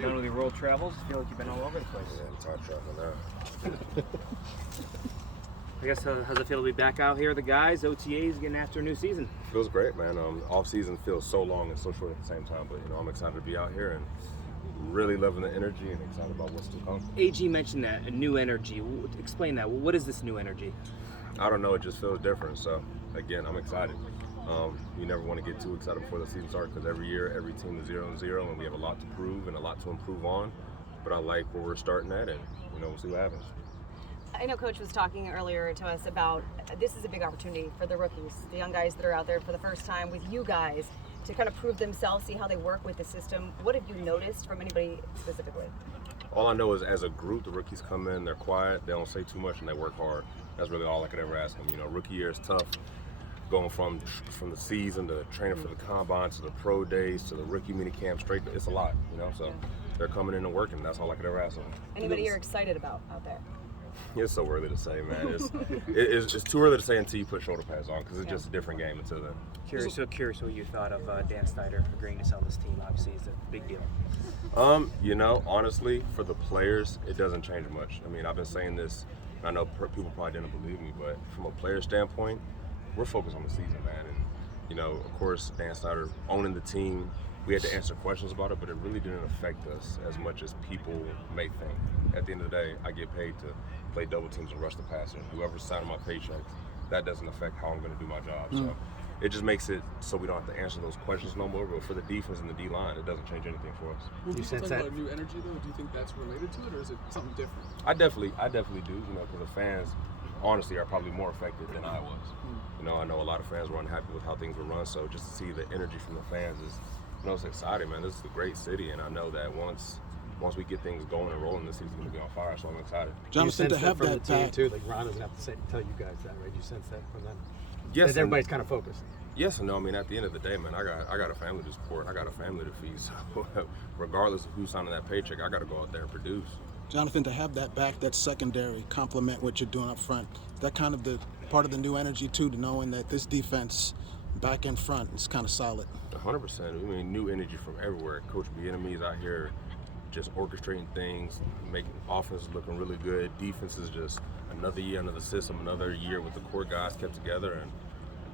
Done with your world travels? I feel like you've been all over the place. Yeah, I'm time traveling now. I guess how's it feel to be back out here, the guys, OTAs, getting after a new season? Feels great, man. Off season feels so long and so short at the same time, but I'm excited to be out here and really loving the energy and excited about what's to come. AG mentioned that, a new energy. Explain that. What is this new energy? I don't know, it just feels different. So again, I'm excited. You never want to get too excited before the season starts because every year, every team is 0-0 and we have a lot to prove and a lot to improve on. But I like where we're starting at, and we'll see what happens. I know Coach was talking earlier to us about this is a big opportunity for the rookies, the young guys that are out there for the first time with you guys to kind of prove themselves, see how they work with the system. What have you noticed from anybody specifically? All I know is as a group, the rookies come in, they're quiet, they don't say too much, and they work hard. That's really all I could ever ask them. Rookie year is tough. Going from the season to training for the combine to the pro days to the rookie mini camp straight, it's a lot, So they're coming in and working. That's all I could ever ask them. Anybody you're excited about out there? It's so early to say, man. It's too early to say until you put shoulder pads on because it's just a different game until then. Curious what you thought of Dan Snyder agreeing to sell this team. Obviously, it's a big deal. Honestly, for the players, it doesn't change much. I've been saying this, and I know people probably didn't believe me, but from a player standpoint, we're focused on the season, man. And, of course, Dan Snyder owning the team, we had to answer questions about it, but it really didn't affect us as much as people may think. At the end of the day, I get paid to play double teams and rush the passer. Whoever's signing my paycheck, that doesn't affect how I'm going to do my job. So it just makes it so we don't have to answer those questions no more. But for the defense and the D-line, it doesn't change anything for us. When you talk about new energy, though, do you think that's related to it, or is it something different? I definitely do, because the fans, honestly, are probably more affected than I was. I know a lot of fans were unhappy with how things were run, so just to see the energy from the fans is, it's exciting, man. This is a great city, and I know that once we get things going and rolling, this city's going to be on fire, so I'm excited. Jonathan, to have from that the team back, too, like Ron doesn't have to tell you guys that, right? You sense that from them? Yes. That everybody's kind of focused. Yes and no. At the end of the day, man, I got a family to support. I got a family to feed. So regardless of who's signing that paycheck, I got to go out there and produce. Jonathan, to have that back, that secondary, complement what you're doing up front, that kind of the part of the new energy too, to knowing that this defense back and front is kind of solid. 100%. New energy from everywhere. Coach Bieniemy out here just orchestrating things, making offense looking really good. Defense is just another year, another system, another year with the core guys kept together, and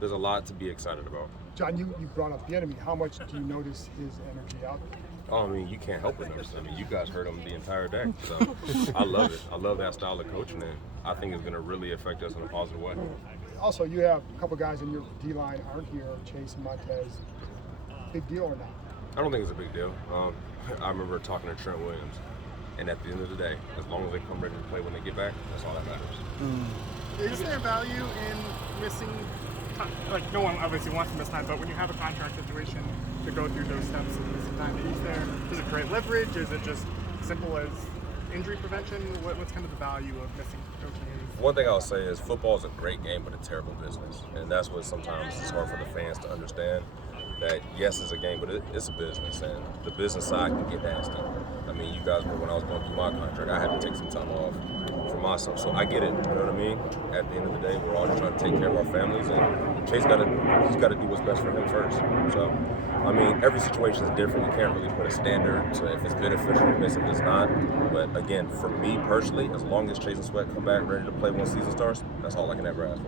there's a lot to be excited about. John, you brought up Bieniemy. How much do you notice his energy out there? Oh, you can't help but notice. You guys heard him the entire day. So I love it. I love that style of coaching, and I think it's going to really affect us in a positive way. Also, you have a couple guys in your D-line aren't here, Chase and Montez. Big deal or not? I don't think it's a big deal. I remember talking to Trent Williams, and at the end of the day, as long as they come ready to play when they get back, that's all that matters. Is there value in missing time? Like, no one obviously wants to miss time, but when you have a contract situation to go through those steps and missing time, does it create leverage? Is it just simple as injury prevention? What's kind of the value of missing coaching? One thing I'll say is football is a great game, but a terrible business. And that's what sometimes it's hard for the fans to understand. That yes, it's a game, but it's a business, and the business side can get nasty. You guys remember when I was going through my contract, I had to take some time off for myself, so I get it. You know what I mean? At the end of the day, we're all just trying to take care of our families, and Chase got to do what's best for him first. So, every situation is different. You can't really put a standard to if it's beneficial to miss, if it's not. But again, for me personally, as long as Chase and Sweat come back ready to play when season starts, that's all I can ever ask for.